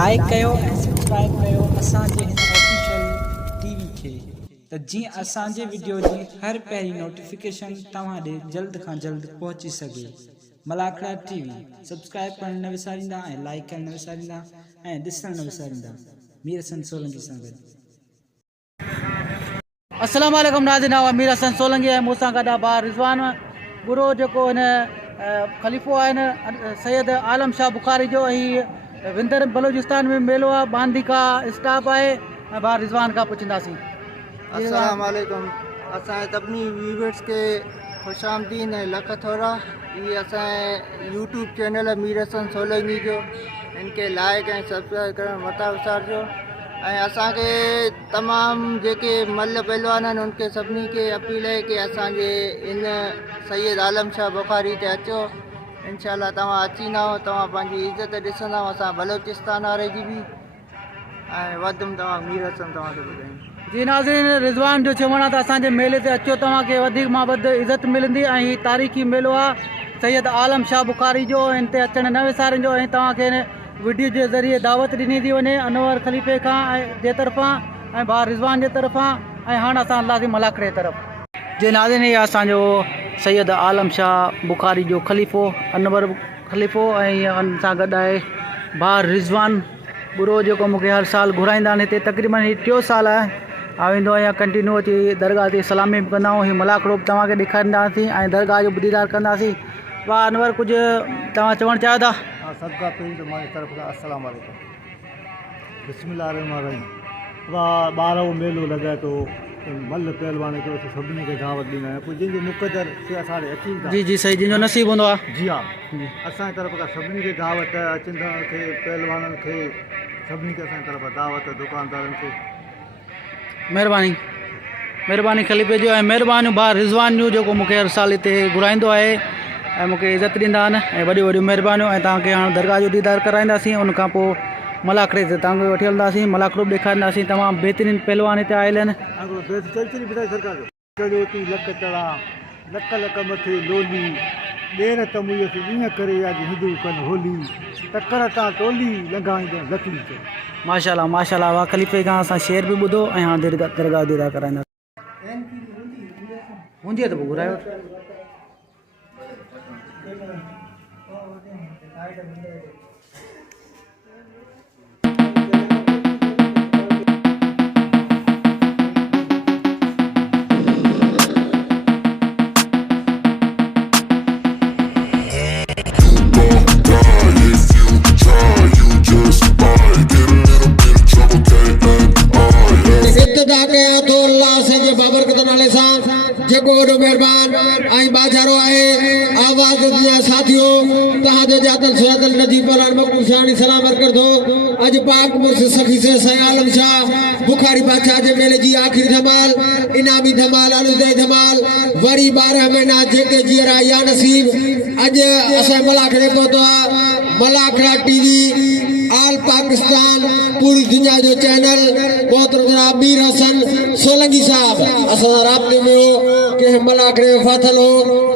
Like कयो ऐं subscribe कयो असांजे हिन ऑफिशियल टीवी खे त जीअं असांजे वीडियो जी हर पहिरीं नोटिफिकेशन तव्हां ॾे जल्द खां जल्द पहुची सघे। मलाखड़ा टीवी सब्सक्राइब करण न विसारींदा ऐं लाइक करण न विसारींदा ऐं ॾिसण न विसारींदा। मीर हसन सोलंकी सां गॾु। अस्सलाम वालेकुम नाज़रीन, मीर हसन सोलंकी है मूसां गॾु बार रिज़वान गुरो जेको हिन ख़लीफ़ो आहे न सैयद आलम शाह बुखारी जो ऐं विंदर बलोचिस्तान में मेलो आहे। बांदीका स्टाफ आहे ऐं बार रिज़वान खां पुछंदासीं। अस्सलाम वालेकुम। असांजे सभिनी व्यूवर्स के खुश आमदीन ऐं लख थोरा। ये असांजे यूट्यूब चैनल है मीर हसन सोलंकी जो, इनके लाइक ऐं सब्सक्राइब करण मता विसारिजो। ऐं असांखे तमामु जेके मल पहलवान आहिनि उनके सभिनी खे अपील है कि असांजे इन सैयद आलम शाह बुखारी ते अचो। इंशाल्लाह तव्हां अची ना हो, तव्हां पंहिंजी इज़त ॾिसंदा असां बलोचिस्तान वारे जी बि ऐं वधुम तव्हां मीर हसन तव्हांखे ॿुधायूं। जी नाज़रीन, रिज़वान जो चवणु आहे त असांजे मेले ते अचो, तव्हांखे वधीक मां वधि इज़त मिलंदी ऐं हीउ तारीख़ी मेलो आहे सैयद आलम शाह बुखारी जो। हिन ते अचणु न विसारिजो ऐं तव्हांखे हिन वीडियो जे ज़रिए दावत ॾिनी थी वञे अनवर ख़लीफ़े खां जे तरफ़ां ऐं बार रिज़वान जे तरफ़ां। ऐं हाणे असां हलंदासीं मलाखड़े तरफ़। जे नाज़रीन, इहा असांजो सैयद आलम शाह बुखारी जो ख़लीफ़ो अनवर ख़लीफ़ो ऐं हुन सां गॾु आहे बार रिज़वान बुरो जेको मूंखे हर साल घुराईंदा आहिनि। हिते तक़रीबन हीउ 3 साल आहे आवेंदो आहियां कंटिन्यू अची दरगाह ते सलामी बि कंदा आहियूं। हीउ मलाखड़ो बि तव्हांखे ॾेखारींदासीं ऐं दरगाह जो बि दीदार कंदासीं। वाह अनवर, कुझु तव्हां चवणु चाहियो था? सब का पहिरीं त मुंहिंजी तरफ़ खां अस्सलाम वालेकुम, बिस्मिल्लाह रहमान रहीम। वाह ॿारहों मेलो लॻे थो, मल पहलवान खे सभिनी खे दावत ॾींदा आहियूं। पोइ जंहिंजो मुक़दर थे असां अची था। जी जी सही, जंहिंजो नसीब हूंदो आहे। जी हा, असांजी तरफ़ खां सभिनी खे दावत, अचंदड़ खे पहलवाननि खे सभिनी खे असांजी तरफ़ दावत, दुकानदारनि खे महिरबानी महिरबानी ख़लीफ़े जो ऐं महिरबानियूं बार रिज़वान जूं जेको मूंखे हर साल हिते घुराईंदो आहे ऐं मूंखे इज़त ॾींदा आहिनि ऐं वॾियूं वॾियूं महिरबानियूं। ऐं तव्हांखे हाणे दरगाह जो दीदार कराईंदासीं, उन खां पोइ मलाखड़े ते तव्हांखे वठी हलंदासीं, मलाखड़ो बि ॾेखारींदासीं। तमामु बहितरीनु पहलवान हिते आयल आहिनि। लक चढ़ा लक लक मथे लोली ॾेर त मुयसि ईअं करे अॼु हिंदू कनि होली टकर तां टोली लंघाईंदे लकी चओ। माशाल्लाह माशाल्लाह, वाह ख़लीफ़े खां असां शेर बि ॿुधो ऐं हाणे दरगाह दीदार कराईंदासीं। हूंदी आहे त पोइ घुरायो। जेको वॾो महिरबान ऐं बाजारो आहे आवाज़ दिया साथियों तव्हांजो जातल सुजातल नजीब पलान मकबूल शानी सलाम कर दो। अज पाक मुर्स सखी से आलम शाह बुखारी बादशाह जे मेले जी आखिरी धमाल, इनामी धमाल, अलुदय धमाल, वरी 12 महीना जेके जीअरा या नसीब। अज असां मलाखड़े पहुतो आहे। मलाखड़ा टीवी आल पाकिस्तान पूरी दुनिया जो चैनल मोहतरम जनाब मीर हसन सोलंकी साहब असां राब्ते में हो कि मलाखड़े में फाथल हो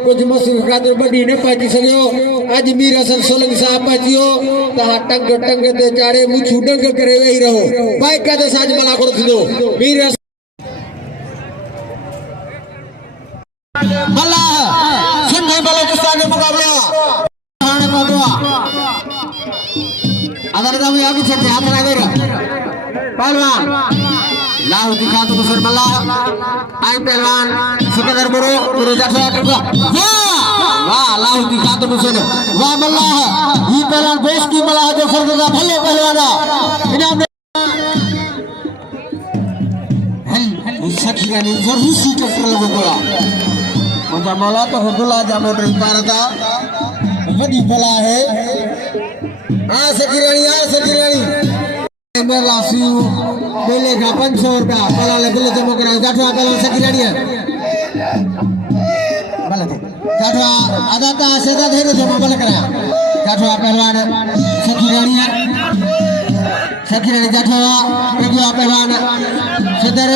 कुछ मसूफ़ खातिर बड़ी न पहुची सघियो। अज मीर हसन सोलंकी साहब पहुची हो। तव्हां टंग टंग ते चाड़े मुछू डंग करे वेही रहो। भाई कदे साज मलाखड़ो थींदो मीर हसन मल्लाह सिंध बलोचिस्तान जो मुकाबला हाणे पहुतो आहे। अदर दम आगे चढ़ते हाथ लगा पहलवान लाहौती खातून सर मल्ला आई पहलवान सिकंदर बुरो बुरो जाफर वाह वाह लाहौती खातून सर वाह मल्ला ये पहलवान बेश की मल्ला जो सरदा भले पहलवाना इनाम हल सखी का जरूर सी चक्कर लगो पड़ा मुझे मौला तो हुदुल्ला जामो इबारता बड़ी भला है। हाँ सकीरानी लासियो बेले का 500 रुपया पला ले बेले जमा करा जाठवा पला सकीरानी है भले थे जाठवा आधा का सेदा धैर्य जमा भले करा जाठवा पहलवान सकीरानी जाठवा प्रज्ञा पहलवान सदर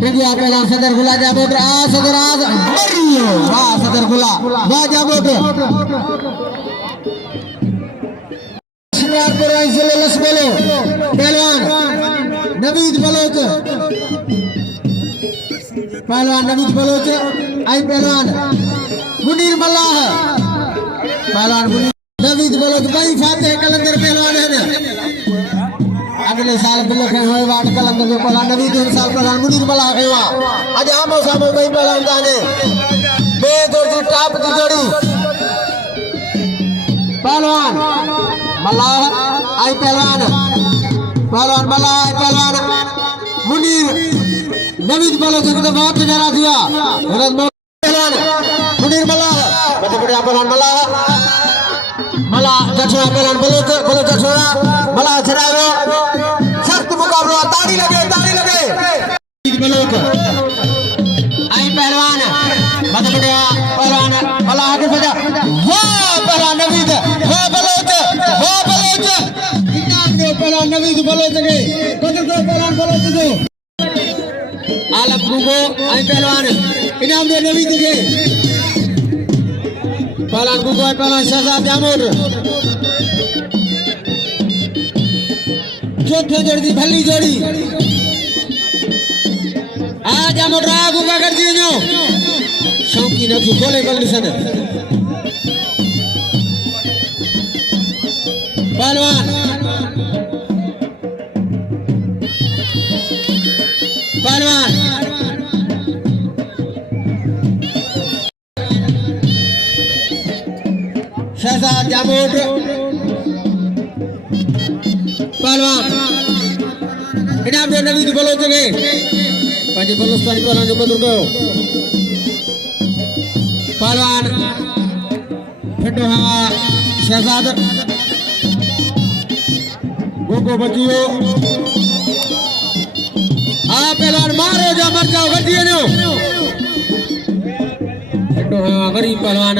प्रज्ञा पहलवान सदर गुला जा बोट आ सदर आज वाह सदर गुला वाह जा बोट शिकारपुर जिले लसबलो पहलवान नवीद बलोच आई पहलवान मुनीर मल्लाह पहलवान मुनीर नवीद बलोच भाई फातेह कलंदर पहलवान है अगले साल बिल खे होए वाट कलंदर जो पहलवान नवीद साल पहलवान मुनीर मल्लाह खेवा आज आमो सामो भाई पहलवान दाने बे जोड़ी टॉप की जोड़ी पहलवान मल्लाह आई पहलवान मल्लाह आई पहलवान मुनीर नवीद बलोच के बहुत जरा दिया पहलवान मुनीर मल्लाह बड़े बड़े पहलवान मल्लाह जठोड़ा पहलवान बलोच जठोड़ा मल्लाह छड़ावे सख्त मुकाबला ताड़ी लगे बलोच आई पहलवान बड़े बड़े पहलवान मल्लाह के सजा वाह पहलवान नवीद वाह बलोच इनाम दो पहलवान नवीद बलोच के कदर को पहलवान बलोच दो आलम गुगो आई पहलवान इनाम दे नवीद के पहलवान गुगो आई पहलवान शहजाद जामुर चौथे जोड़ी भली जोड़ी आज जामुर रा गुगा कर दिए जो शौकी न जो खोले कंडीशन पहलवान शहजाद जामुर पहलवान इनाम दे नवीद बलोच के पंजे बलोस्तानी पहलवान जो बदल गयो पहलवान फिटो हवा शहजाद गोगो बचियो आ पहलवान मारो जा मर जाओ गड्डिए नो फिटो हवा गरीब पहलवान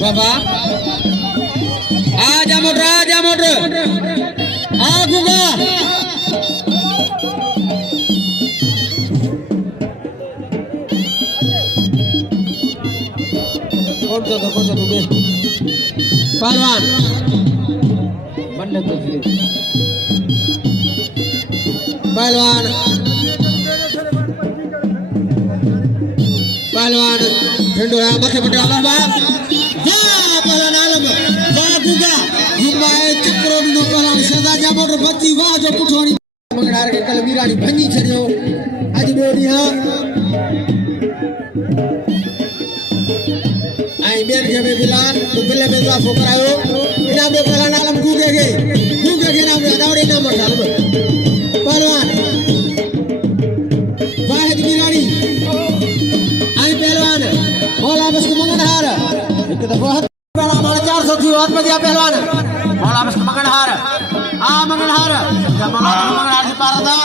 बाबा आजा मोटर आ गुगा कौन सा बे पहलवान बल्ले तो पहलवान ठंडो है मथे पटे आलम बाप पहलवान आलम वाह गुगा हिमाए चक्रो बिनो पहलवान सदा जामोर बच्ची वाह जो पुठोनी मंगड़ार के कल मीरानी भंजी छड़ियो आज बोडी हां आई बेन के बिलान तो बिले में जाफो करायो इनाम दे पहलवान आलम गुगे के नाम दे दावड़े नाम आलम पहलवान वाहिद मीरानी आई पहलवान मौला बस मंगनहार एक दफा हमारे 400 थी बहुत बढ़िया पहलवान मौला बस मंगनहार मंगनहार जब मंगनहार से पारा था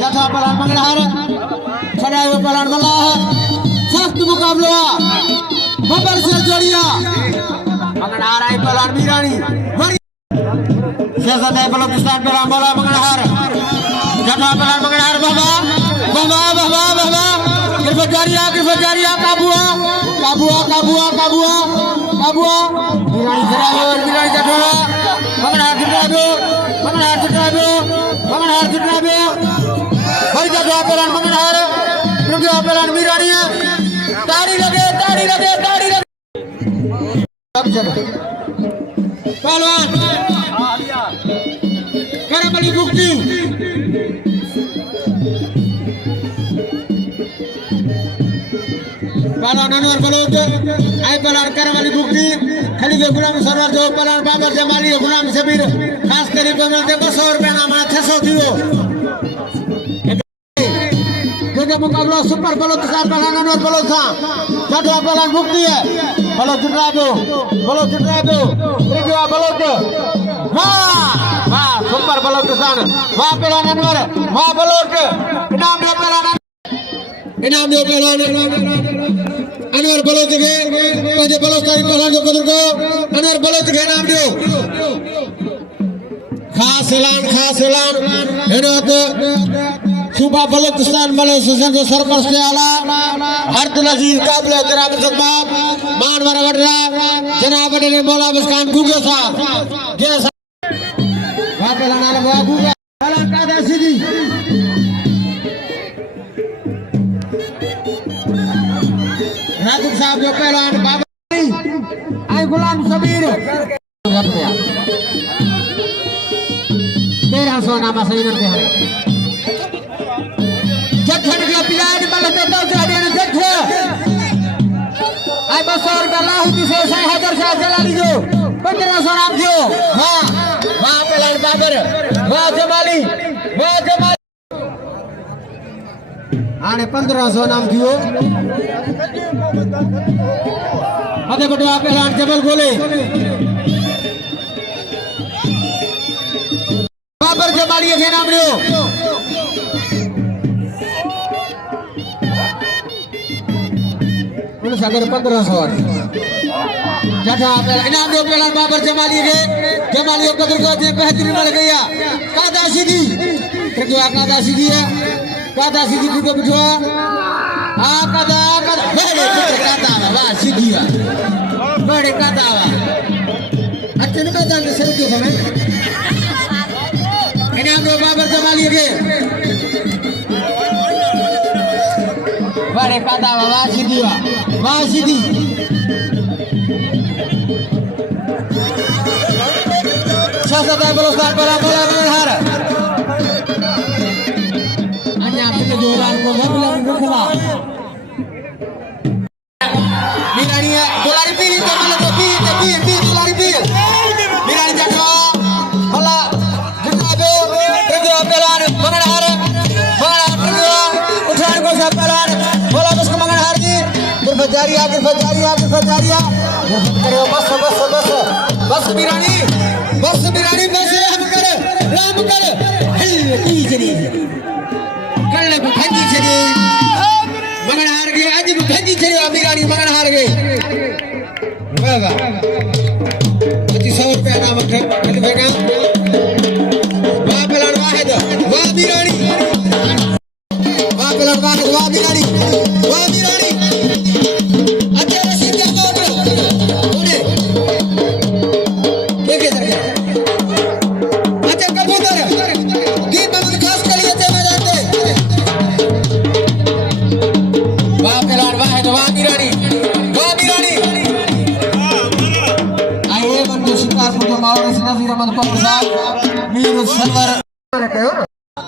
जठा पहलवान मंगनहार खड़ा हुआ पहलवान मल्लाह सख्त मुकाबला बबर से जोड़िया मंगनहार आई पहलवान मीरानी शहजाद बलोचिस्तान पहलवान मौला मंगनहार जठा पहलवान मंगनहार बाबा कृपजारिया काबुआ मीरानी मीरानी जठोड़ा मंगनहार जितराबो हर जगह पहलवान मंगनहार पहलवान मीरानी ताड़ी लगे पहलवान करमली मुक्ति पहलवान अनवर बलोच आई पहलवान करमली मुक्ति खलीफे गुलाम सरवर जो पहलवान बाबर जमाली गुलाम सबीर खास करी पेमेंट दे 100 रुपया ना 600 दियो जो मुकाबला सुपर बलोच साहब पहलवान अनवर बलोच था जठवा पहलवान मुक्ति है बलोच जितराबो रिजवा बलोच वाह सुपर बलोच किसान वाह पहलवान अनवर वाह बलोच इनाम दे पहलवान अनवर बलोच के पंजे बलोस्तानी पहलवान जो कदर को अनवर बलोच के इनाम दियो खास ऐलान हेनो सूबा बलोचिस्तान मलेशिया के सरपंच के आला हरदुल अजीज काबिल एहतराम जनाब मानवर वडरा जनाब ने मौला बसखान गुगे साहब जे वहां पे लाना लगा गुगे आला कादा सीधी राजुक साहब जो पहलवान बाबा आई गुलाम सबीर 1300 नामा सही करते हैं जखन के पिलाज मल देतो जाडे ने जख आई 200 रुपया लाहू से 6000 से चला लीजो 1500 नाम दियो हां वाह पहलवान बाबर वाह जमाली आने 1500 नाम दियो अदे बटवा पहलवान जबल बोले बाबर जमाली के नाम लो पुलिस अगर 1500 जटा इनाम दो पहलवान बाबर जमाली को कदर को दे बेहतरीन मिल गया कादा सीधी क्या कादा सीधी है कादा सीधी को बिठवा आ कादा बड़े कादा वाह सीधी है बड़े कादा अच्छे न कादा ने सर के समय इनाम दो बाबर जमाली के बड़े कादा वाह सीधी वाह सीधी शासक बलोचिस्तान पर बोला मनहर अन्या अपने जोरान को भगला मुखला मिरानी डॉलर पी तो मतलब तो पी डॉलर पी मिरानी जाटो भला जिताबो तेजो पहलवान मनहर उठान को सब पहलवान बोला बस मनहर जी गिरफ्त जारिया करो बस मिरानी बस हम कर राम कर की चली कल भंजी चली मगन हार गए आज भंजी चली अमीरानी मगन हार गए वाह वाह 2500 रुपया नाम रखे बेटा वाह पहलवान वाहिद वाह अमीरानी वाह पहलवान वाहिद वाह अमीरानी अच्छा रशीद का कोट उन्हें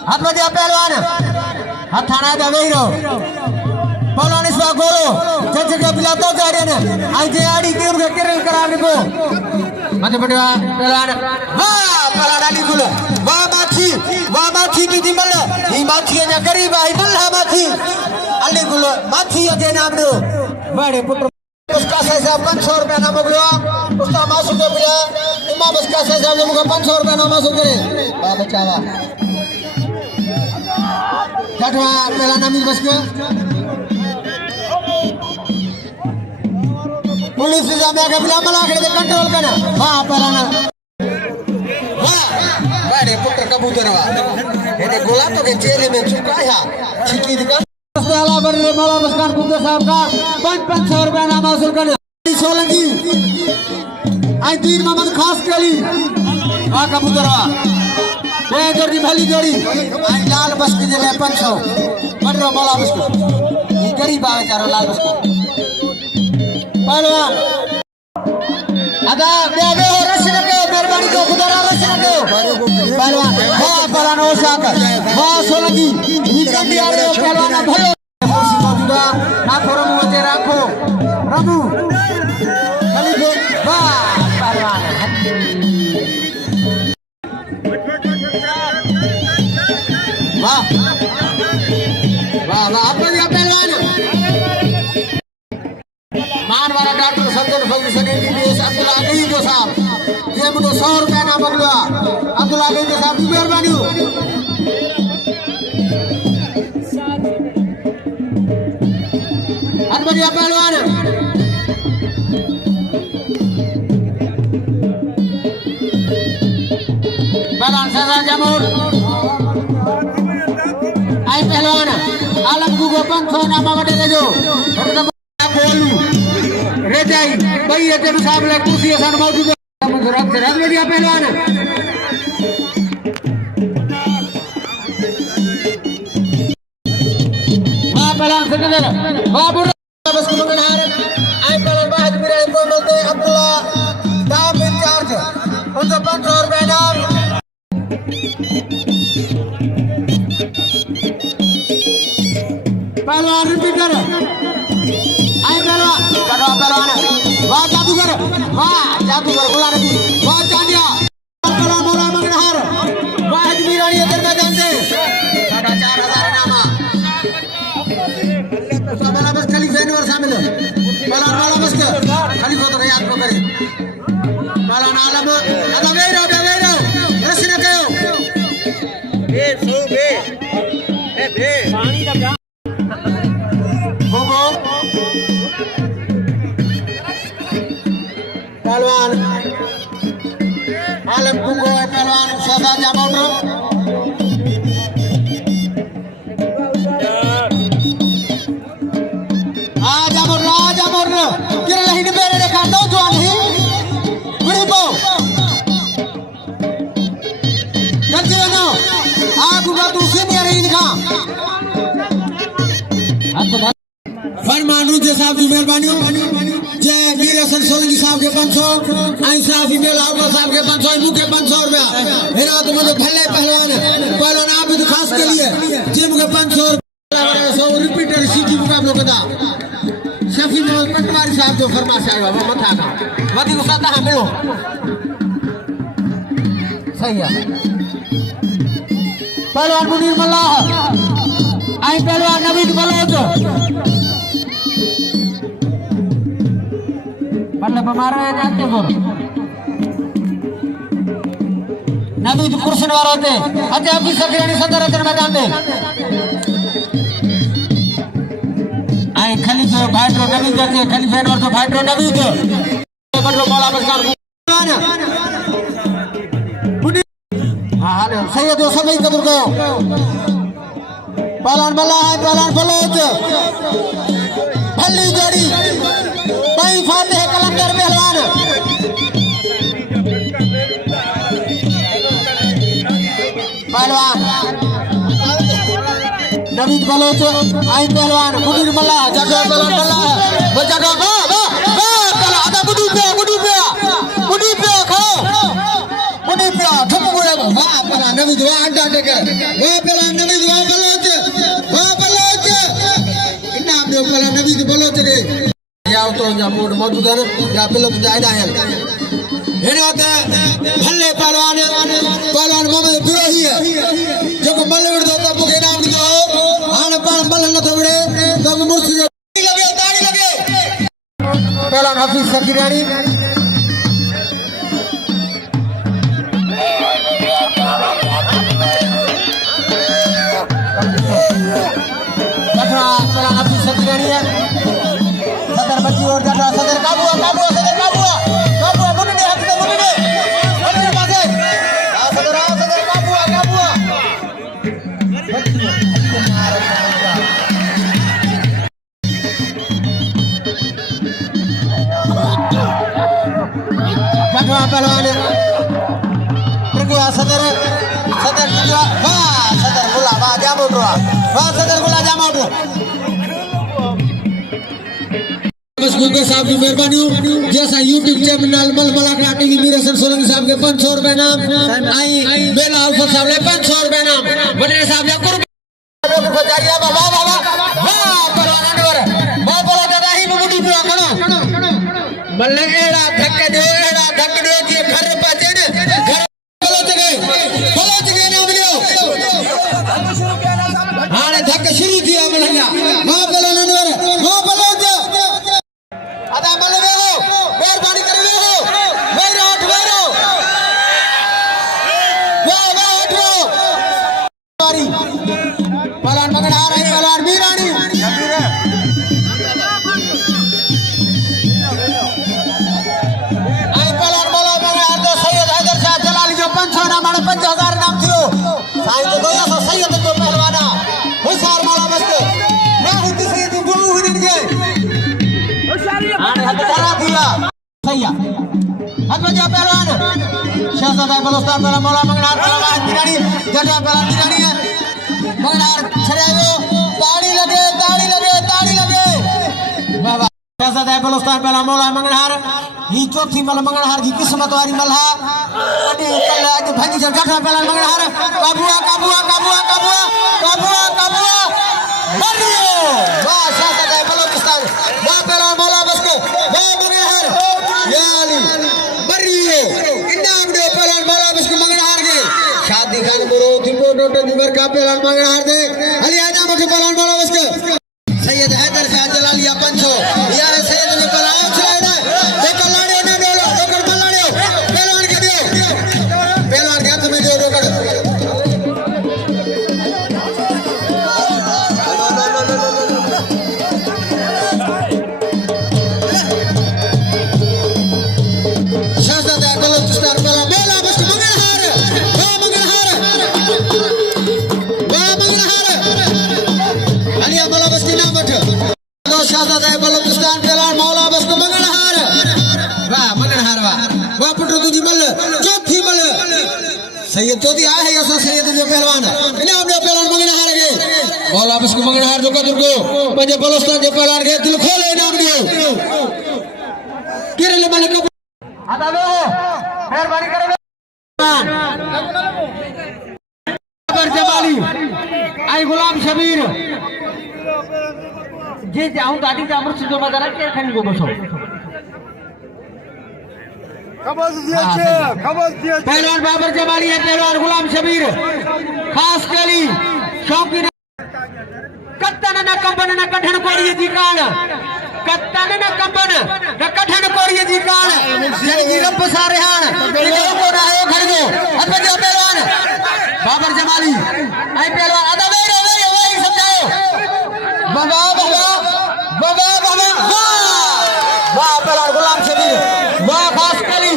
हाथ में दिया पहलवान हाथ थाना दे वेरो पहलवान इस बार गोरो जज के पिलातो जा रहे ने आई जे आड़ी के उनके किरल कराने को मत बड़ा पहलवान वाह पहलवान आली गुल वाह माछी की दिमल ही माछी ने गरीब आई मल्ला माछी आली गुल माछी के नाम दो बड़े पुत्र उसका साहब 500 रुपया नाम बोलो उसका मासू के पिला इमाम उसका साहब ने मुझे 500 रुपया नाम मासू करे वाह बचावा जटवा पहला नाम बस के पुलिस से जामे के बिला मला के कंट्रोल करना हां पहला ना वाह बड़े पुत्र कबूतर वाह ये गोला तो के चेहरे में चुकाया छिकी दिखा पहला बड़े मौला बसखान गुप्ता साहब का 500 रुपया नाम हासिल करने सोलंकी आई तीन मोहम्मद खास कली वाह कबूतर वाह मैं जोड़ी भली जोड़ी आई लाल बस के ले 500 बड़ो मौला बस को ये गरीब आ चारो लाल बस को पहलवान अदा बेबे हो रशन के मेहरबानी को खुदा रशन के पहलवान हां पहलवान हो साकर हां सोलंकी ये कभी आ रहे हो पहलवान भयो खुशी मौजूदा ना थोड़ा मुझे रखो रबू खाली दो वाह पहलवान वाह वाह वाह आप बढ़िया पहलवान मानवाला डॉक्टर संजय फजल सने बीएस अब्दुल्ला अली जो साहब ये मुझे 100 रुपया नाम बोला अब्दुल्ला अली जो साहब की मेहरबानी आप बढ़िया पहलवान पहलवान सजा जमूर आई आलम गुगो 500 नामा वटे लेजो बोलू रेजाई भाई ये मुकाबला कुर्सी असन मौजूद है रख दिया पहलवान हां पहलवान सिकंदर बाबू बस को हार आई पहलवान बाहर मेरे को मिलते अब्दुल्ला दाम इंचार्ज उनको 500 रुपए नाम पहलवान रिपीटर आई पहलवान वाह जादूगर बुला रही वाह चांडिया पहलवान मोरा मंगनहार वाह अजमीरानी अंदर मैदान से 4,500 नामा हमारा बस खलीफा इनवर शामिल है पहलवान वाला बस खलीफा तो याद को करे पहलवान आलम अदा वे रहो रस न कयो ए सो बे ए बे पानी दा पहलवान आलम कुंगो है पहलवान सदा जामोटो किरण लही ने मेरे देखा दो जो नहीं गुड़ी बो करते हो ना आगुगा तू सीनियर इनका फरमानू जे साहब की मेहरबानी जय वीर हसन सोलंकी साहब के 500 आई साहब फीमेल आउटो साहब के 500 मुके 500 रुपया मेरा तो मुझे भले पहलवान आप भी तो खास के लिए जे मुके 500 सो रिपीटर सीटी मुकाबलो कदा शफी मोहम्मद पटवारी साहब जो फरमाइश आयो वो मथा का वदी को सादा मिलो सही है पहलवान मुनीर मल्लाह आई पहलवान नवीद बलोच मतलब हमारा जाते हो नवीद कुर्सन वाला होते अते अभी सगरानी सदर अंदर मैदान में आई खलीफा फाइटर नवीद के खलीफा और तो फाइटर नवीद बड़ो बोला बसकार हां हां सही है जो समय कदर गयो पहलवान मल्लाह है पहलवान बलोच भली जोड़ी भाई फाते है कलंदर पहलवान पहलवान नवीद बलोच आई पहलवान मुनीर मल्लाह जगह पहलवान मल्लाह वो जगह वाह पहलवान आधा मुनी पे खाओ मुनी पे ठप गोड़े वाह पहलवान नवीद वाह अड्डा टेकर वाह पहलवान नवीद वाह बलोच इनाम दो पहलवान नवीद बलोच रे या तो या मोड मौजूद है या पिलो तो जायदा है हेने होते भल्ले पहलवान मोहम्मद बिरोही है जब मल्ले उड़ दो तब के नाम दो आने पर मल्ले न थोड़े तब मुर्शी लगे ताड़ी लगे पहलवान हफीज सकीरानी पहलवान हफीज सकीरानी है सदर बच्ची और जाता सदर काबू मुन्ने हाथ से मुन्ने पासे सदर काबू पहलवान सदर गुला वाह जामोट सदर गुला जामोट बस गुंगे साहब की मेहरबानी जैसा YouTube चैनल मलमलाकड़ा टीवी वीर हसन सोलंकी साहब के 500 रुपए नाम आई बेला अल्फा साहब ने 500 रुपए नाम बने साहब ने कुर्बान फजारिया वाह पहलवान अनवर वाह बोलो दादा ही मुड़ी पे खड़ो बल्ले एड़ा धक दे जी घर पाचे ने घर बोलो जगे ना मिलो हां धक शुरू किया मलंगा वाह पहलवान अनवर वाह बोलो आधा मल में हो मेहरबानी कर रहे हो वेरो वारी पहलवान मंगनहार है पहलवान मीरानी सही है अजमजा पहलवान शहजादा बलोस्तान वाला मौला मंगनार पहलवान तिरानी जटा पहलवान तिरानी है मंगनार छड़ायो ताड़ी लगे बाबा शहजादा बलोस्तान पहला मौला मंगनार ही चौथी मल मंगनार की किस्मत वाली मल्हा अभी कल आज भाई जटा पहला मंगनार काबुआ बरियो वाह शहजादा बलोचिस्तान वाह पहला मौला बसके वाह मंगनार याली बरियो इनाम दे पहला मौला बसके मंगनार के शादी खान बोरो थिपो डोटे दिवर का पहला मंगनार दे अली आजा मुझे पहला मौला बसके सैयद हैदर शाह जलालिया पंचो या सैयद ने पहला चलाया एक लाड़े ना डोलो रोकड़ बल्लाड़े पहलवान के दियो पहलवान के हाथ में दियो रोकड़ शहजादा बलोचिस्तान पहला मौला बसके मंगनहार अलिया मौला बसके नाम बैठो दो शहजादा बलोचिस्तान पहला मौला बसके मंगनहार वाह वाह पुत्र तुझी मल चौथी मल सैयद चौथी आए है ऐसा सैयद जो पहलवान इनाम दे पहलवान मंगनहार के मौला बसके मंगनहार जो कदर को पंजे बलोचिस्तान के पहलवान के दिल खोले इनाम दियो किरले मल आता वे हो मेहरबानी करे जमाली आई गुलाम शबीर जे जाऊं दादी का अमृत जो मदरा के खन को बसो पहलवान बाबर जमाली है पहलवान गुलाम शबीर खास केली शौकीन कत्तन न कंबन न कठन कोरिए जी कान कत्तन न कंबन न कठन कोरिए जी कान जड़ी रब सारे हान इधर को ना है घर को अतवा पहलवान बाबर जमाली आई पहलवान अदा वे वही समझाओ बाबा वाह पहलवान गुलाम शबीर वाह खास केली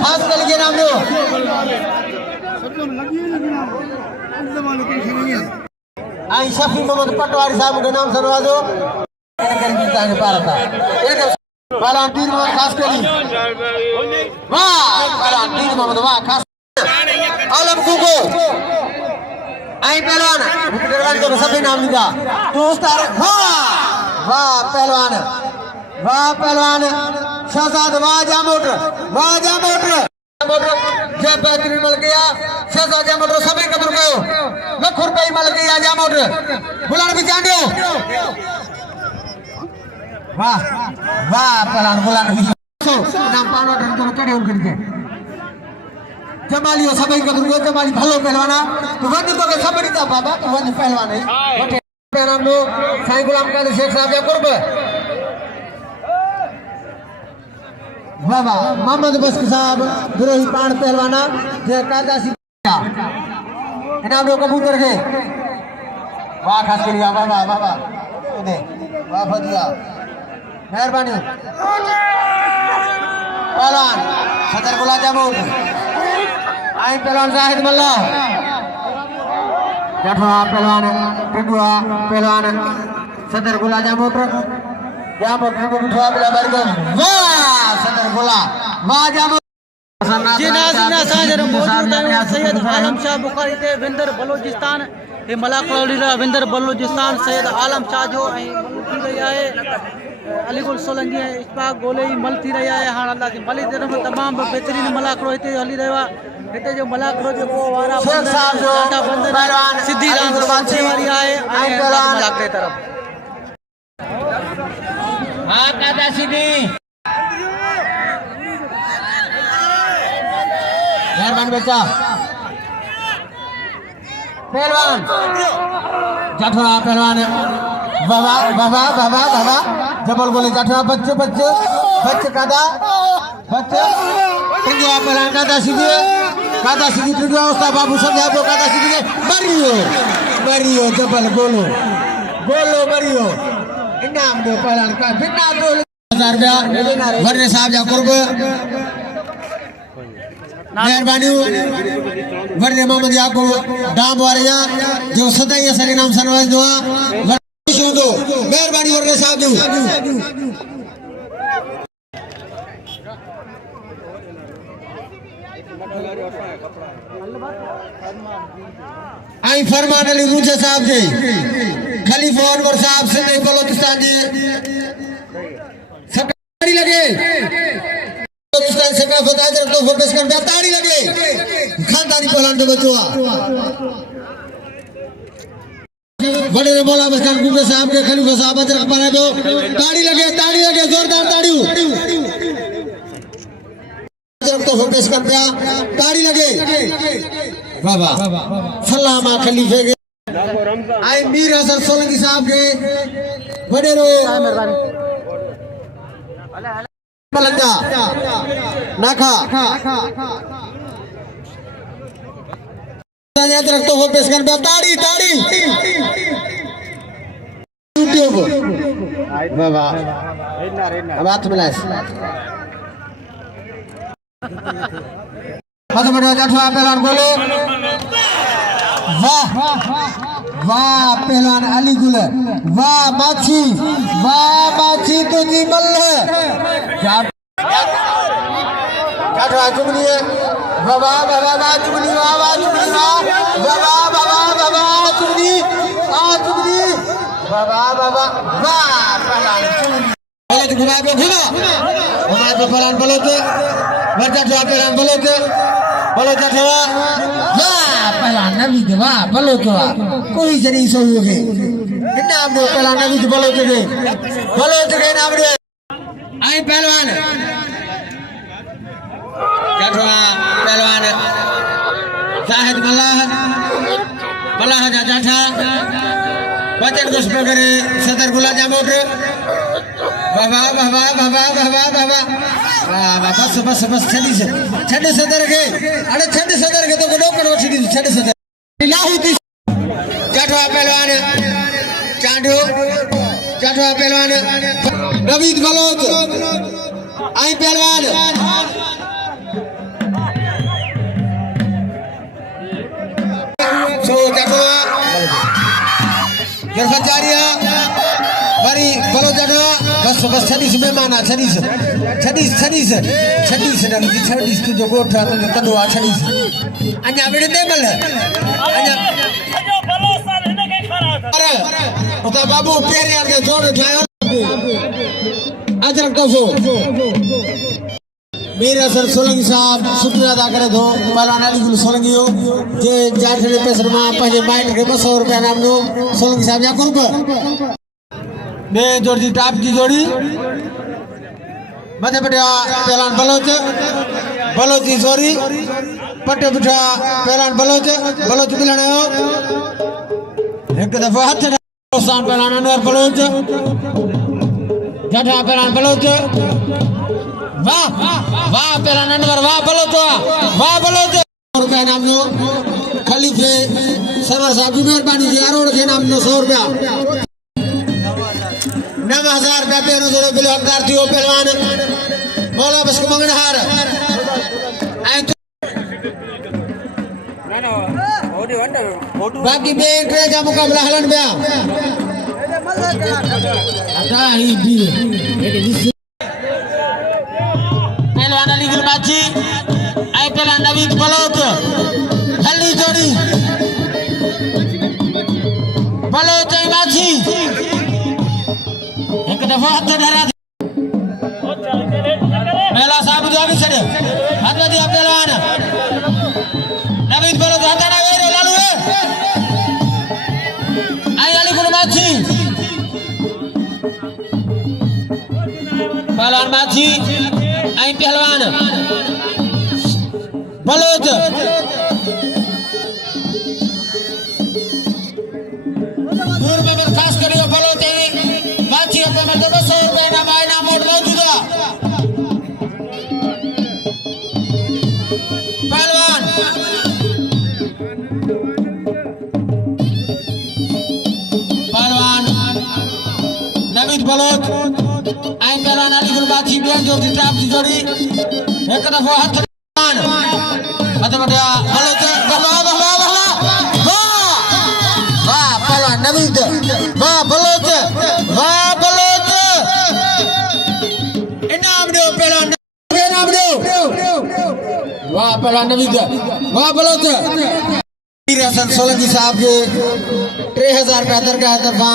खास के लिए नाम लो आई शफी मोहम्मद पटवारी साहब के नाम से नवाजो पहलवान तीर मोहम्मद खास के लिए वाह पहलवान तीर मोहम्मद वाह खास आलम कुको आई पहलवान तो सभी नाम लिखा तो उस्ताद वाह पहलवान शहजाद वाह जामोटर जय बेहतरीन मल गया शहजाद जामोटर सभी कदर को लाख रुपए मल गया जामोटर बुलान भी जान दो वाह पहलवान बुलान भी नाम पानो तो कड़े उन करके जमालियो सभी कदर को जमाली भलो पहलवाना तो वंद तो के सबड़ी था बाबा तो वंद पहलवान है नाम लो साईं गुलाम कादिर शेख साहब के कुर्ब बाबा मोहम्मद बस्क साहब दुरोही पान पहलवाना जे कादासी इनाम लो कबूतर के वाह खास के लिए बाबा दे वाह फदिया मेहरबानी पहलवान सदर गुला जामुन आई पहलवान जाहिद मल्ला जठवा पहलवान टिंडुआ पहलवान सदर गुला जामुन जामुन को बिठवा बिला बरगम वाह सदर गुला वाह जामुन जिनाज़िना साजर मौजूद है सैयद आलम शाह बुखारी ते विंदर बलोचिस्तान ए मलाकड़ी विंदर बलोचिस्तान सैयद आलम शाह जो थी रही है अलीगुल सोलंगी इश्फाक गोले मल थी रही है हाँ अल्लाह की मली तरफ तमाम बेहतरीन मलाकड़ो इतने हली रहा इतने जो मलाकड़ो जो वारा सिद्धि राम वारी है मलाकड़े तरफ हाँ कादा सिद्धि मेहरबान बच्चा पहलवान जठवा पहलवान बाबा जबल बोले जठवा बच्चे कादा बच्चे टिंगवा पहलवान कादा सीधी टिंगवा उस्ताद बाबू समझा दो कादा सीधी बरियो जबल गोलो बरियो इनाम दो पहलवान का बिना 2000 रुपया वरने साहब जा कुर्ब मेहरबानी वडे मोहम्मद याकूब डाम वाले जो सदाई असांखे नाम सनवाईंदो आहे मेहरबानी वडे साहब जो आई फरमान अली रूजा साहब जी खलीफा अनवर साहब सिंध बलोचिस्तान जी ताड़ी लगे बलोचिस्तान सकाफत अजर तो फोकस कर दिया ताड़ी लगे खानदानी पहलवान जो बच्चों बड़े मौला मस्तान गुंडा साहब के खलीफा साहब अजर पर दो ताड़ी लगे जोरदार ताड़ी अजर तो फोकस कर दिया ताड़ी लगे बाबा फलामा खलीफे के आई मीर हसन सोलंकी साहब के बड़े रो मलंगा नाखा याद रखो हो पेश कर ताड़ी यूट्यूब बाबा बात मिला पहलवान बोलो वाह पहलवान अली गुल वाह माछी तो जी मल्ल चुगनी है बाबा चुगनी चुगनी बाबा पहलवान बोलो तो पहलवान बोलो तो पहला नबी के वाह बोलो तो कोई जरी सो हो गए नाम दो पहला नबी के बोलो तो नाम दे आई पहलवान शाहिद मल्लाह जाठा बचन गोश करे सदर गुला जामोट बाबा बस छड़ी सदर के अरे छड़ी सदर के तो डोकर छड़ी सदर लाहूती जाठवा पहलवान जाठवा पहलवान नवीद बलोच आई पहलवान सो जाठवा गिरफ्तारिया बड़ी बलो जाठवा बस छड़ी से मेहमान छड़ी तू जो गोठा कंदो आ छड़ी अन्या बेड़े दे मल अन्या अरे उता बाबू पेरे यार के जोड़ ठायो अजरक तो मेरा सर सोलंकी साहब शुक्रिया अदा करे दो पहलवान अली गुल सोलंकी हो जे जाठले पैसे मां पंजे माइट के 200 रुपया नाम नो सोलंकी साहब या कुर्ब बे जोड़ी टाप की जोड़ी मध्य पटिया पहलवान बलोची जोड़ी पटे बिठा पहलवान बलोच मिलने हो एक दफा हाथ शाम पहलवान अनवर बलोच जाठा पहलवान बलोच वाह पहलवान अनवर वाह बलोच रुपया नाम नो खलीफे सरवर साहब की मेहरबानी जी अरोड़ के नाम नो 100 रुपया 9000 रुपया पेरो जोड़ो बिलो हकदार थियो पहलवान मौला बस को मंगनहार बाकी बे ट्रे जा मुकाबला हलन बया आता ही भी पहलवान अली गुल माची आई पहलवान नवीद बलोच हल्ली जोड़ी बलोच आई माची एक दफा हाथ धरा मेला साहब जो आगे चढ़े हाथ में दिया पहलवान नवीद बलोच हाथ ना गए लालू आई अली गुल माची पहलवान माची आई पहलवान बलोच दूर में खास करियो बलोच माची पे मैं 200 रुपए ना मायना मोट मौजूद है पहलवान नवीद बलोच आई पहलवान अली गुल माची बेन जोड़ी टाप जोड़ी एक दफा हाथ मत मटिया बलोच वाह वाह वाह वाह वाह पहलवान नवीद वाह बलोच इनाम दो पहलवान इनाम दो वाह पहलवान नवीद वाह बलोच मीर हसन सोलंकी साहब के 3000 का दरगाह तरफा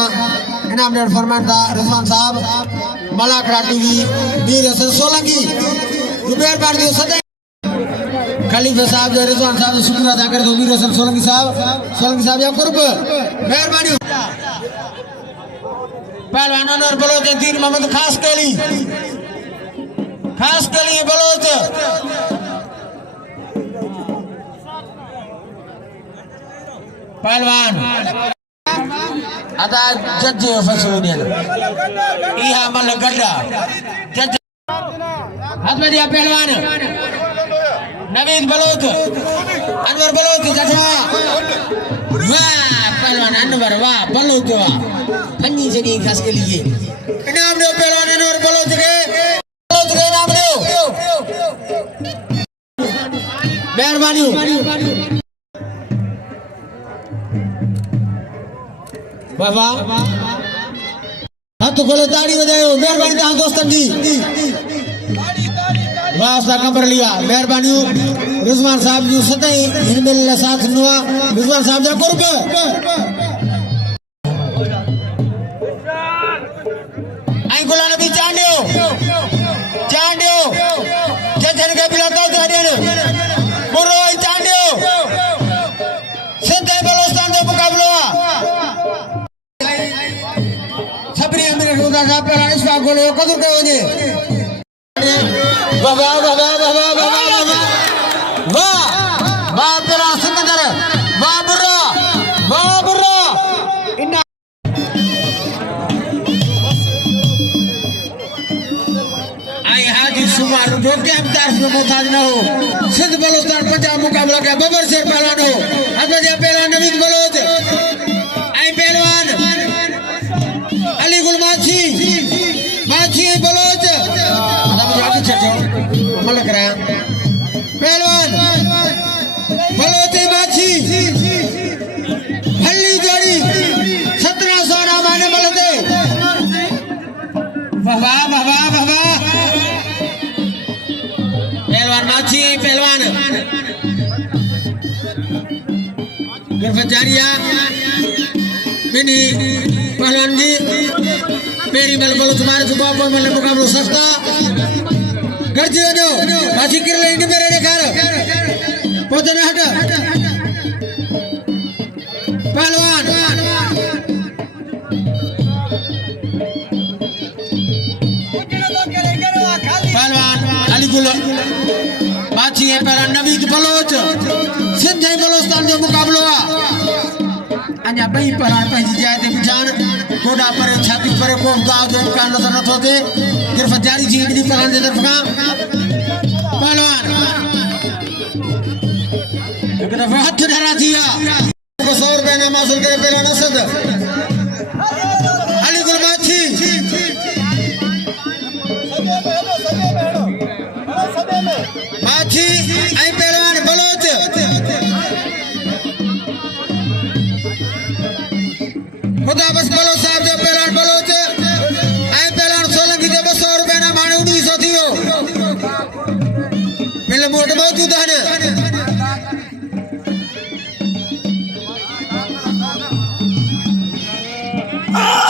इनाम देने फरमानदार रिजवान साहब मलाकड़ा टीवी मीर हसन सोलंकी रुपये बार दियो सदा खलीफा साहब जो रिजवान साहब शुक्रिया अदा कर दो मीर हसन सोलंकी साहब या कुर्ब मेहरबानी पहलवानों और बलोच तीर मोहम्मद खास के लिए बलोच पहलवान अदा जज फसलो ने इहा मल गड्डा जज हाथ में दिया पहलवान नवीद बलोच अनवर बलोच जठवा वाह पहलवान अनवर वाह बलोच वाह पंजी से नहीं खास के लिए इनाम दो पहलवान अनवर बलोच के इनाम दो मेहरबानी बाबा हाथ खोलो ताड़ी बजाओ मेहरबानी तहां दोस्तन जी वास्ता कमर लिया मेहरबानी रिजवान साहब जी सदाई हिनमेल साथ नुआ रिजवान साहब जा कुर्ब आई गुला नबी चांडियो जजन के बिलाता देन पुरो चांडियो सिद्धे बलोस्तान दे मुकाबलो सबरी अमीर रोदा साहब पर इस बात बोलो कदर के वजे वाह वाह वाह वाह वाह वाह वाह वाह तेरा सिकंदर वाह बुर्रा इन्ना आई हाजी सुमार जो के हम तारीफ में मोहताज ना हो सिंध बलोचिस्तान पंजाब मुकाबला के बबर शेर पहलवान हो हजरत पहलवान नवीद बलोच आई पहलवान अली गुल माछी बलोच मलक रहा पहलवान बलोच माछी हल्ली जोड़ी 1700 नामाने मलते वाह पहलवान माछी पहलवान गिरफ्त जारिया बिनी पहलवान जी पेरी मल बलोच मारे सुबह पर मल मुकाबलो सस्ता गर्जी जो माछी किरले इंडी मेरे देखार पोतने हट पहलवान अलीगुल माछी है पहलवान नवीद बलोच सिंध बलोचिस्तान जो मुकाबलो अञा बई पहलवान पंहिंजी जाइ ते बिछाण गोॾा परे छाती परे को गांव जो इम्कान नज़र नथो थे गिरफ्त जारी थी ॿिनी पहलवान जे तरफ़ खां पहलवान हिकु दफ़ो हथ ढरा थी विया 100 रुपया इनाम हासिल करे पहलवान असद अलीगुल माछी ऐं पहलवान बलोच खुदा बस बलोच साहब जो पहलवान बलोच ऐं पहलवान सोलंकी जो 200 रुपया इनाम हाणे 1900 थी वियो मिल मूं वटि मौजूद आहिनि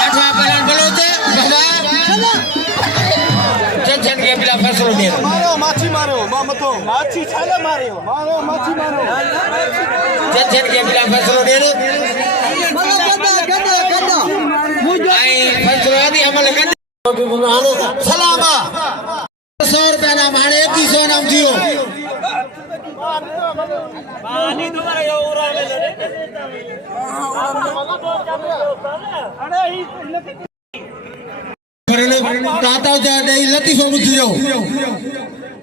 अठवा पहलवान बलोच जजन के बिला फैसलो दे माछी छाले मारियो माछी मारो जजन के बिला फैसलो दे आई फैसलो आदि अमल कर सलामा 100 रुपया नाम हाणे 2100 नाम थियो पानी तुम्हारा ये उड़ा ताता जाडे लतीफो बुझो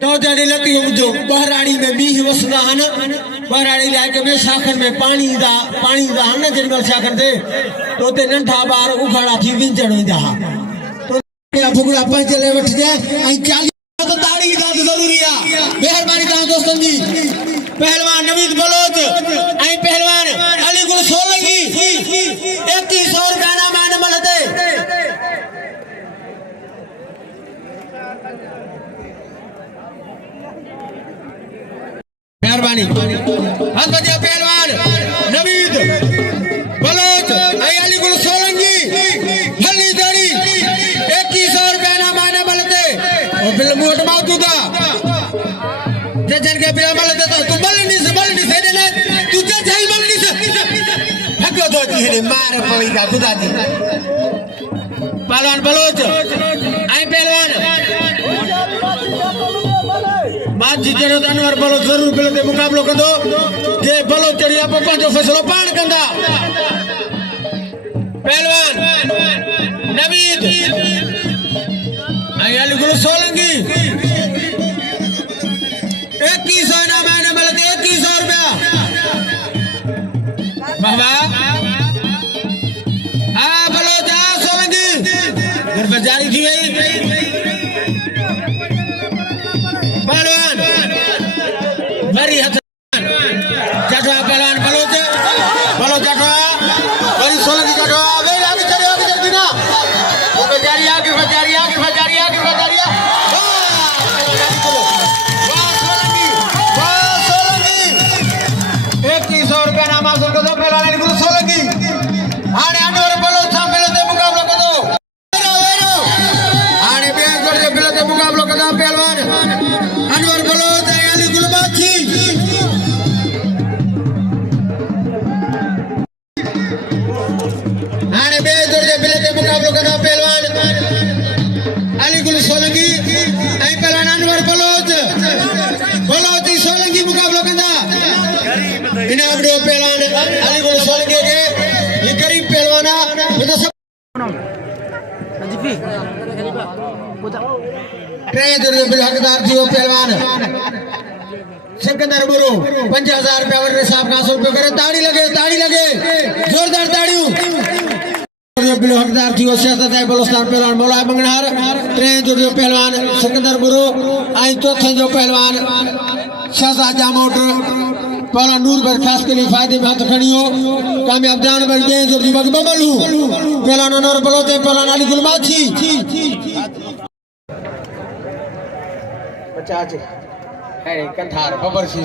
तो जाडे लतीफो बुझो बहराड़ी में मीह वसदा हन बहराड़ी इलाके में शाखन में पानी दा हन जंगल शाखन ते तो ते नंढा बार उखाड़ा थी विंचण वेंदा हा तो फुगड़ा पंज ले वठ जाए आई 40 तो ताड़ी दा जरूरी आ मेहरबानी ता दोस्तन जी पहलवान नवीद बलोच आई पहलवान अली गुल सोलंगी 2100 रुपया ना मान मलते मेहरबानी हाथ बजा पहलवान नवीद बलोच आई अली गुल सोलंगी हल्ली जोड़ी 2100 रुपया ना मान मलते और बिल मोट मौजूदा जन के बिना मलते तो तू बलनी से देने तू जय बलनी से हको तो जी ने मार पड़ी का खुदा दी पहलवान बलोच आई पहलवान माजी जरो अनवर बलोच जरूर बिलते मुकाबलो कर दो जे बलोच चढ़िया पप्पा जो फैसलो पान कंदा पहलवान नवीद आई अली गुल सोलंगी 2100 ना मैंने मिलते 2100 रुपया बाबा हाँ बोलो जा सोलंगी घर पर जारी थी गई पहलवान बड़ी हथरान चटवा पहलवान बोलो चटवा बड़ी सोलंगी चटवा वे आगे चढ़ी ना वो बेचारी आगे अनवर बलोच अली गुल माछी आने बेजोर जे बिलते मुकाबलो करना पहलवान अली गुल सोलंगी आई पहलवान अनवर बलोच सोलंगी मुकाबलो करना इनाम दो पहलवान अली गुल सोलंगी के ये गरीब पहलवाना ये तो सब नजीफी हकदार थी वो पहलवान सिकंदर बुरो 50,000 रुपया वर्रे साहब 500 रुपये करे ताड़ी लगे जोरदार ताड़ियों हकदार थी वो सियासत है बलोस्तान पहलवान मौला मंगनहार ट्रेन जो पहलवान सिकंदर बुरो आई चौथे जो पहलवान शहजाद जामोट पहलवान नूर पर खास के लिए फायदे में हाथ खड़ियो कामयाब जान बन गए जो जीवन बबलू पहलवान अनवर बलोच पहलवान अली गुल माछी चाचे है कंधार बबर सी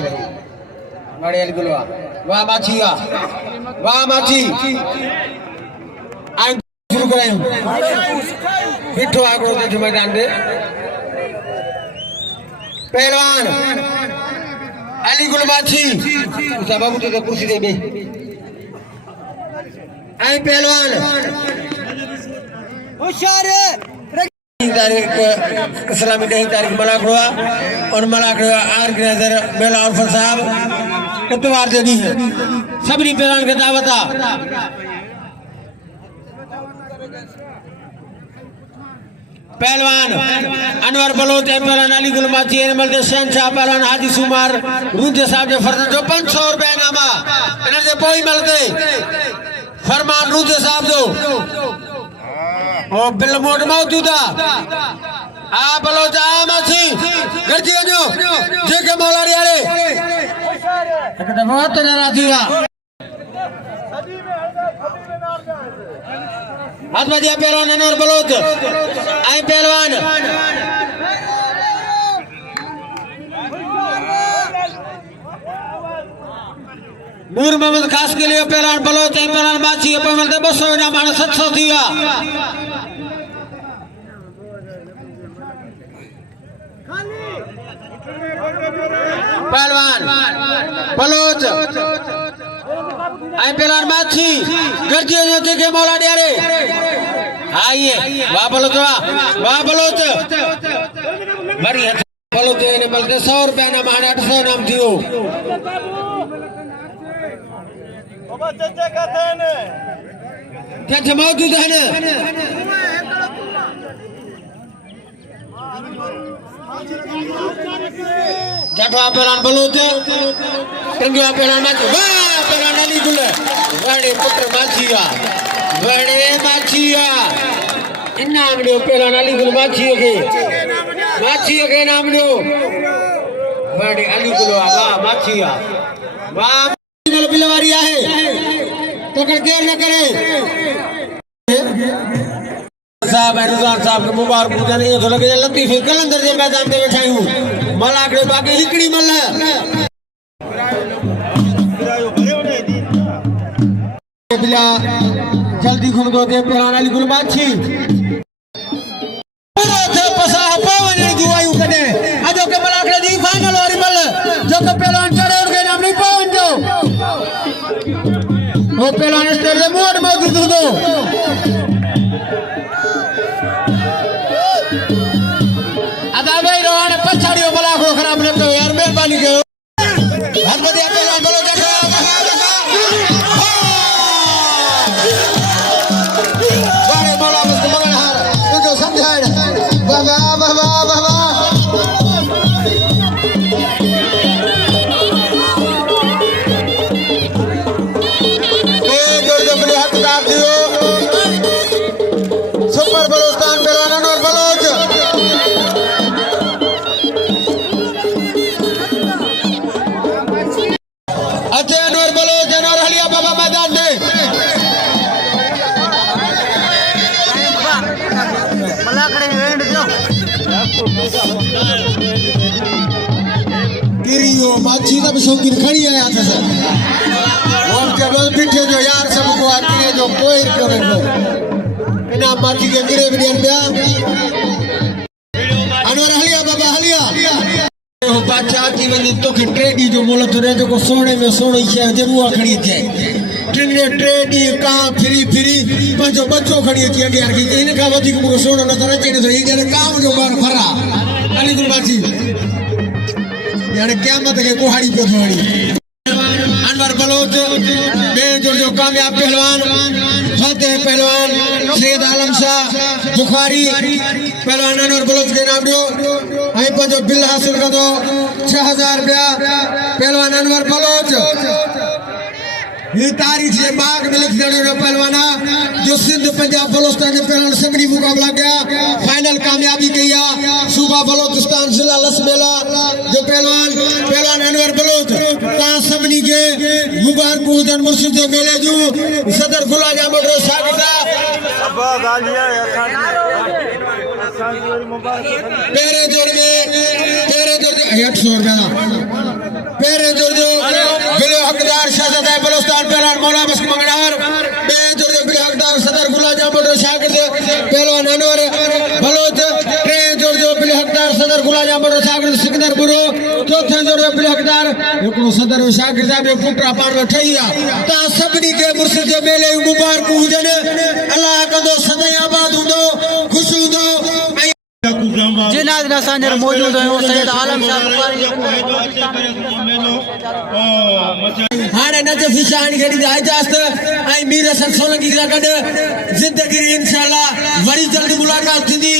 बड़े अली गुलवा वाह माछी आई शुरू करायो बिठो आगो दे मैदान दे पहलवान अली गुल माछी उसा बाबू तो कुर्सी दे बे आई पहलवान होशियार तारीख इस्लामी 10 तारीख मलाकड़वा और मलाकड़वा ऑर्गेनाइजर मेला उर्फर साहब इतवार दे दी है सबरी पहलवान के दावता पहलवान अनवर बलोच पहलवान अली गुल माछी मलते शहनशाह पहलवान हाजी सुमार रूजे साहब के फर्जन जो 500 रुपया इनामा इन्हें से पोई मिलते फरमान रूजे साहब जो ओ बिल मोट मौजूदा आ बलोच आ माछी गर्जी जो जेके मौलारी आले एक बहुत नरा थीवा हाथ में दिया पहलवान अनवर बलोच आई पहलवान नूर मोहम्मद खास के लिए पहलवान बलोच पहलवान माछी मिलते 200 इनाम 700 थीवा पहलवान बलोच आई पहलवान माछी गर्जी जो के मौला ड्यारे आइए वाह बलोच बड़ी बलोच ने मिलते 100 रुपया ना 800 नाम थियो क्या मौजूद है ना जटवा पहलवान बलोच टंगिया पहलवान माछी वाह पहलवान अली गुल बड़े पुत्र माछिया इनाम दो पहलवान अली गुल माछियों के इनाम दो वाड़ी अली गुलो वाह माछिया वाह बिलवारी आहे पकड़ के न करे साहब रुज़ान साहब के मुबारक हुजन ये तो लगे लतीफ कलंदर जे मैदान ते बैठा हूं मलाकड़े बाकी हिकड़ी मल बिला जल्दी घुम दो के पुरान अली गुल बाछी पूरा थे पसा पवन दुआयू कने अजो के मलाकड़े दी फाइनल वाली मल जो के पहलवान चढ़े के नाम नहीं पवन जो वो पहलवान स्टेज पे मोड़ मौजूद दो अदा भाई रोहाने पछाड़ियो मलाको खराब न करो यार मेहरबानी करो हाथ बढ़िया पहलवान बोलो देखो बड़े बोला मुझको मगन हार तुझे समझाए बाबा बाबा बाबा ए जोर अपने हाथ काट दियो सुपर बलोस्तान पहलवान और बलोच अच्छे अनवर बलोच अनवर हलिया बाबा मैदान में मलाकड़े एंड जो किरियो माछी का भी शौकीन खड़ी है हाथ से और के बल बिठे जो यार सबको आती है जो कोई करे को बिना माछी के गिरे भी नहीं पिया अनवर हलिया बाबा हलिया ओ बादशाह की वनी तो के ट्रेडी जो मोल तो रे जो को सोने में सोने छे जरूर खड़ी थे ट्रेडी का फ्री पंजो बच्चो खड़ी थी अगे यार की इनका वधी को सोनो न तरह चेने तो ये काम जो बार फरा अली गुल बाजी यार क़यामत के कुहाड़ी पे छोड़ी अनवर बलोच बेजोर जो कामयाब पहलवान फतेह पहलवान सैयद आलम शाह बुखारी पहलवान अनवर बलोच के नाम दियो आई पंजो बिल हासिल कर दो 6000 रुपया पहलवान अनवर बलोच ये तारीख से बाग में लिख देने पहलवाना जो सिंध पंजाब बलोचिस्तान के पहलवान सबनी मुकाबला गया फाइनल कामयाबी किया सूबा बलोचिस्तान जिला लसमेला जो पहलवान अनवर बलोच का सबनी के मुबारक हुजन मुर्शिद मेले जो सदर गुला जामो शागिर्दा अब्बा गालिया पेरे जोड़ 800 रुपया पेरे जोड़ बिलो हकदार शहजादा बलोचिस्तान पहलवान मौला बस मंगड़ार बे जोड़ बिलो हकदार सदर गुला जामो शागिर्द पहलवान अनवर बलोच टे जोड़ बिलो हकदार सदर गुला जामो शागिर्द सिकंदर गुरु चौथे जोड़ बिलो हकदार हिकिड़ो सदर शागिर्द में पुटरा पाण ठहिया ता सबनी के मुर्शिद मेले मुबारक हुजन अल्लाह कंदो सदाई आबाद हुंदो खुश हुंदो जिन आज असांजे मौजूद आहियूं सैयद आलम शाह बुखारी हाणे नजफ़ी शाहनी खेड़ी इजाज़त ऐं मीर हसन सोलंकी सां गॾु ज़िंदगी इंशाअल्लाह वरी जल्द मुलाक़ात थींदी